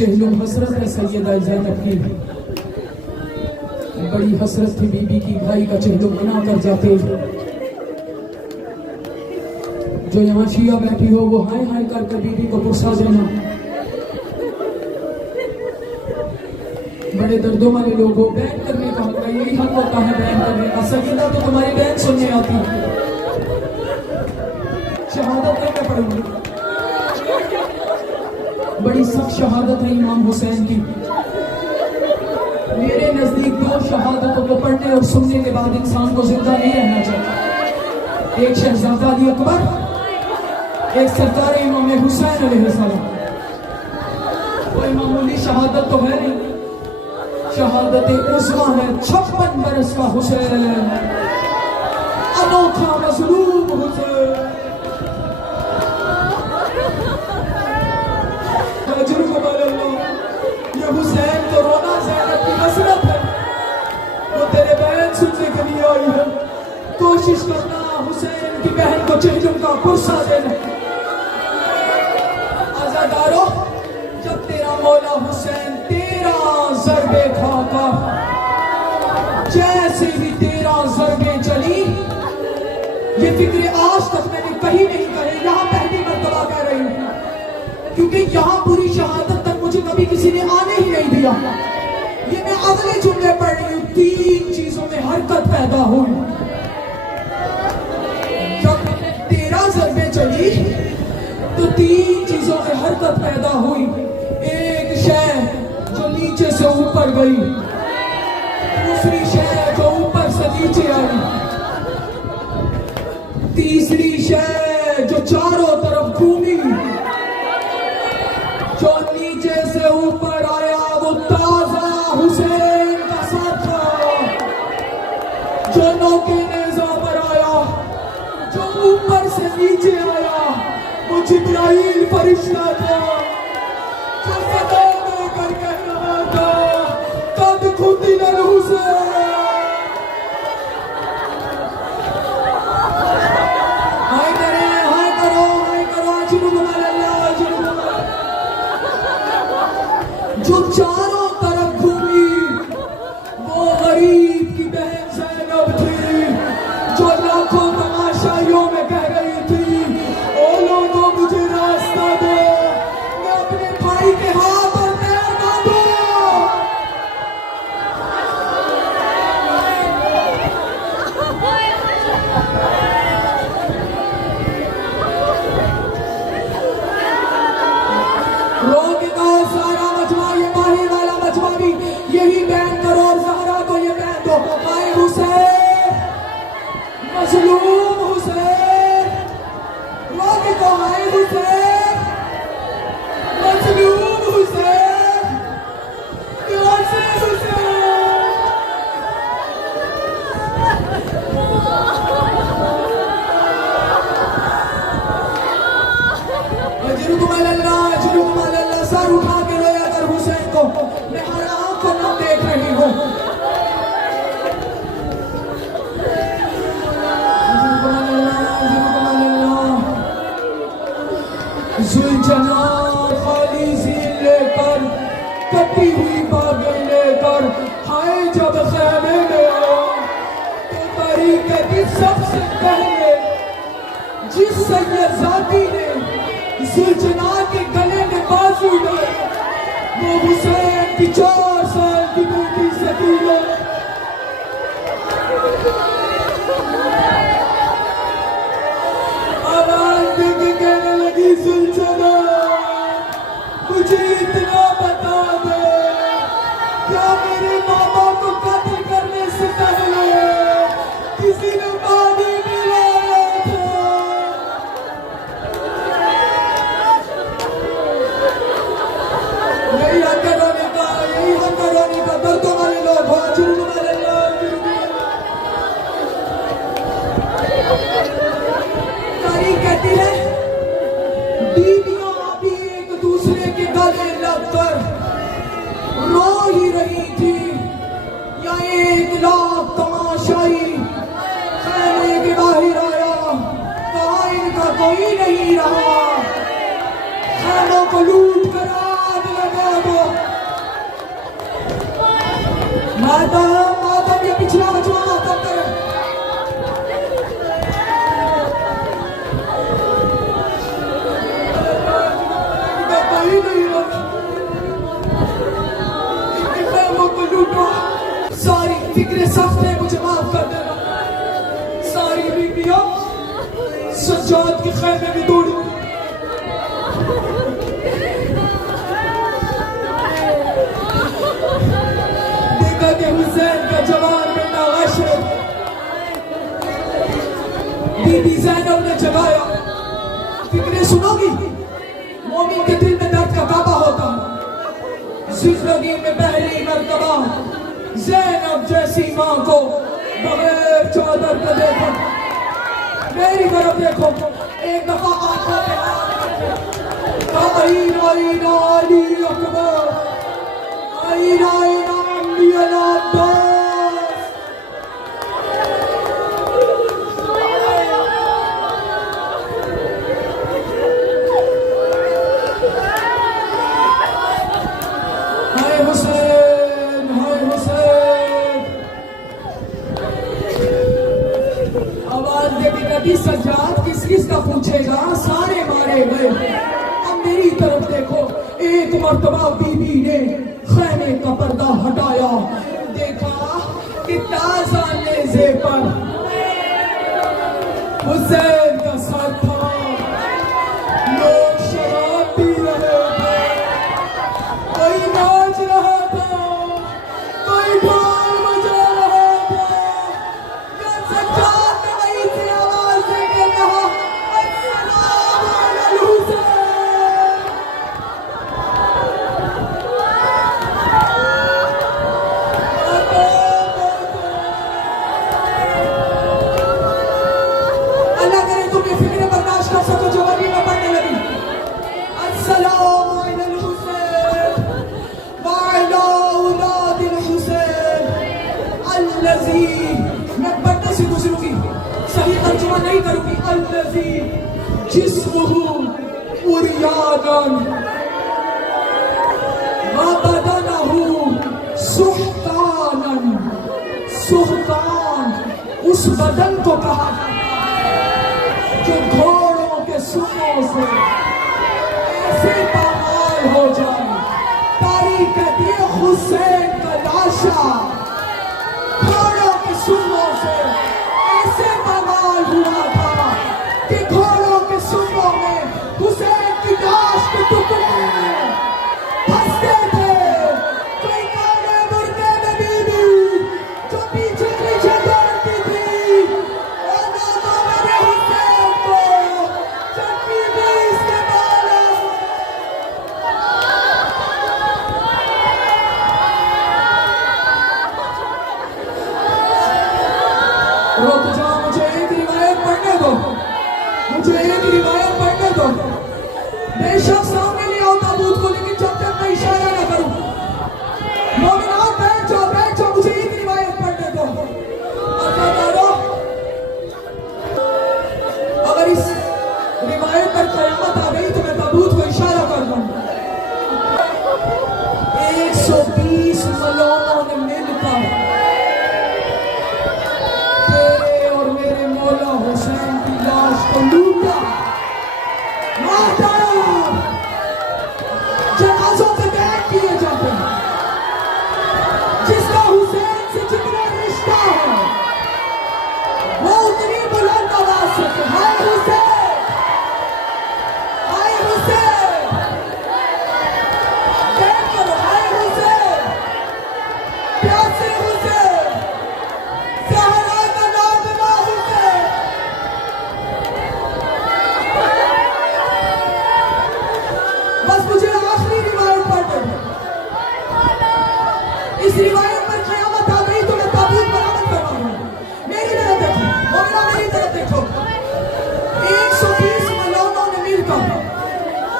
चेहलुम हसरत है सैयदा ज़ैनब की। बड़ी हसरत थी बीबी की, भाई का चेहलुम बना कर जाते। जो यहाँ शिया बैठी हो वो हाय हाय करके बीबी को पुरसा देना। बड़े दर्दों वाले लोग हो, बैन करने का हक, यही हक होता है बैन करने का। सकीना तो तुम्हारी बैन सुनने आती है। शहादत है, मैं पढ़ूंगी। बड़ी सख्त शहादत है इमाम हुसैन की। मेरे नजदीक दो शहादतों को पढ़ने और सुनने के बाद इंसान को जिंदा नहीं रहना चाहिए। एक शहजादा अली अकबर, एक सरकार इमाम हुसैन अलैहिस्सलाम। कोई मामूली शहादत तो है नहीं, शहादत उज़्मा है। 56 बरस का हुसैन, अनोखा मज़लूम हुसैन। ये हुसैन तो रोना ज़ैनब की हसरत है, वो तेरे बहन सुनने के लिए आई है। कोशिश करना हुसैन की बहन को चेहलुम का पुरसा देना। आज़ादारो, जब तेरा मौला हुसैन तेरा ज़रबे खाका, जैसे ही तेरा ज़रबे चली, ये फिक्र आज तक मैंने कहीं नहीं कही, यहाँ पहली मर्तबा कह रही हूँ, क्योंकि यहाँ पूरी शहादत तक मुझे कभी किसी ने आने ही नहीं दिया। ये मैं अगले जुमले पढ़ रही हूँ। 3 चीजों में हरकत पैदा हुई जब तेरा ज़रबे चली, तो 3 चीजों में हरकत पैदा हुई। एक शय जो नीचे से ऊपर गई, दूसरी शय जो ऊपर से नीचे आई, तीसरी शय जो चारों तरफ घूमी। जो नीचे से ऊपर आया वो ताजा हुसैन का साथ था। जो नौके नेज़ा पर आया, जो ऊपर से नीचे आया, वो जिब्राइल फरिश्ता था, जो सदा देकर कह रहा था, कद खुदिल हुसैन। जो चारों तरफ घूमी वो गरीब की बहन ज़ैनब थी, जो लाखों तमाशाइयों में कह रही थी, ओ लोगों मुझे रास्ता दो, मैं अपने भाई के हाथ और पैर बांधूं। सारा मजमा, ये बाही वाला मजमा भी यही बैन करो और ज़हरा को ये बैन दो। आए हुसैन, मज़लूम हुसैन, रोके तो आए हुसैन, मज़लूम हुसैन, कैसे हुसैन। सर उठा के रोया कर हुसैन को, मैं हर आंख को न देख रही हूँ। ज़ुल्जना खाली ज़ील लेकर, कटी हुई बागें लेकर, हाय जब ख़ैमे में आया, तो तरीक़े की सबसे पहले जिस सैयदज़ादी ने ज़ुल्जना के गले में बाजू डाली, वो हुसैन की 4 साल की बेटी सकीना। आवाज देके कहने लगी, ज़ुल्जना मुझे इतना बता दे, क्या मेरे मामा को कत्ल करने से पहले किसी ने पानी मिलाया था? यही हक रोने का दर्दों वाले लोग हो। तारीख कहती है, बीवियां अभी एक दूसरे के गले लगकर रो ही रही थी, या 1 लाख तमाशाई खैमे के बाहर आया, कहा इनका कोई नहीं रहा, खैमों को लूट कर आग लगा दो। फिक्र सख्त है, मुझे माफ कर देना। सारी बीबियां सज्जाद के खैमे में दौड़ी। देखा कि हुसैन का जवान बेटा अशरफ बीबी ज़ैनब ने जगाया। फिक्रे सुनोगी, मोमिन के दिल में दर्द का काबा होता है। जिंदगी में पहली मर्तबा ज़ैनब जैसी माँ को बगैर चादर के देखो। मेरी तरफ देखो, एक दफा आंखों पे आईना आईना अली अकबर, आईना आईना अम्मी अल अब्बास। हाय हुसैन, हाय हुसैन। आवाज देती कहती सज्जाद किस किस का पूछेगा, सारे मारे गए। अब मेरी तरफ देखो। एक मर्तबा बीबी ने खैमे का पर्दा हटाया, देखा कि ताजा नेज़े पर हुसैन का सर था। लोग शराब पी रहे थे, कोई नाच रहा था, कोई ढोल बजा रहा था। या सज्जाद ने वहीं से आवाज देकर कहा, अस्सलाम अलल हुसैन। अल्लाह करे तुम ये फिक्र बर्दाश्त कर सको जो वही में पढ़ने लगी। अस्सलाम अलल हुसैन व अला औलादिल हुसैन अल्लज़ी। मैं पढ़ने से गुजरूंगी, सही तर्जुमा नहीं करूंगी। अल्लज़ी जिस्मुहु उरियानन व बदनहु सुहतानन। सुहतान उस बदन को कहा जाता है जो घोड़ों के सुनों से ऐसे पामाल हो जाए। तारीख कहती है हुसैन का लाशा घोड़ों के सुनों से ऐसे पामाल हुआ था कि घोड़ों के सुनों में हुसैन की लाश के टुकड़े फंसते थे। कोई काले मुर्गे में बीबी जो पीछे पीछे दौड़ती थी, और नाना मेरे हुसैन को चक्की में इसके बालों रुक जाओ, मुझे एक रिवायत पढ़ने दो, मुझे एक रिवायत पढ़ने दो। बेशक सामने नहीं आओ ताबूत को, लेकिन जब तक मैं इशारा ना करूं। मोमिनात बैठ जाओ, मुझे एक रिवायत पढ़ने दो। अज़ादारों, अगर इस रिवायत पर क़यामत आ गई तो मैं ताबूत को इशारा कर दूंगा। 120 मलौनों ने मिलकर तेरे और मेरे मौला हुसैन की लाश को लूटा, मार डाला। जनाजों पे बैठ किए जाते हैं। जिसका हुसैन से जितना रिश्ता है वो उतनी बुलंद आवाज से हाय हुसैन, हाय हुसैन। बैठ करो, हाय हुसैन, प्यासे हुसैन, ज़हरा का नाज़िमा हुसैन। बस मुझे आखिरी रिवायत पढ़ने दो। इस रिवायत पर क़यामत आ गई तो मैं ताबूत बरामद करवा दूंगा। मेरी तरफ देखो, मोमिना मेरी तरफ देखो। 120 मलौनों ने मिलकर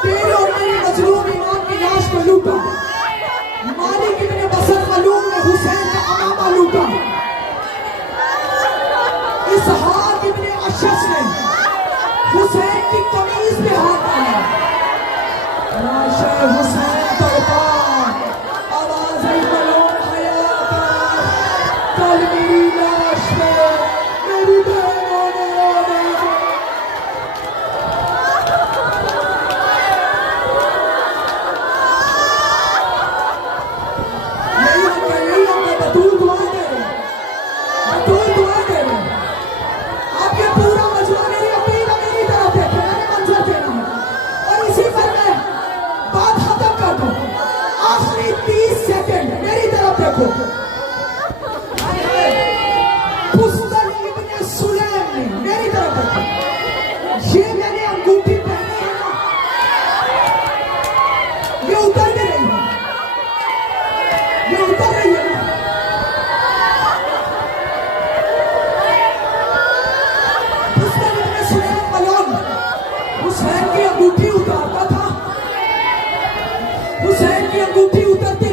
तेरे और मेरी मजलूम इमाम की लाश को लूटा। मालिक इब्न बसर मलूम ने हुसैन का अमामा लूटा। इसहाक इब्न अशस ने हुसैन की कमीज पे हाथ डाला। लाशे हुसैन तड़पा, आवाज़ आई मलूम हया उतर भी रही है, ये उतर रही है ना। उसने मैंने सुना मलूम हुसैन की अंगूठी उतारता था, हुसैन की अंगूठी उतरती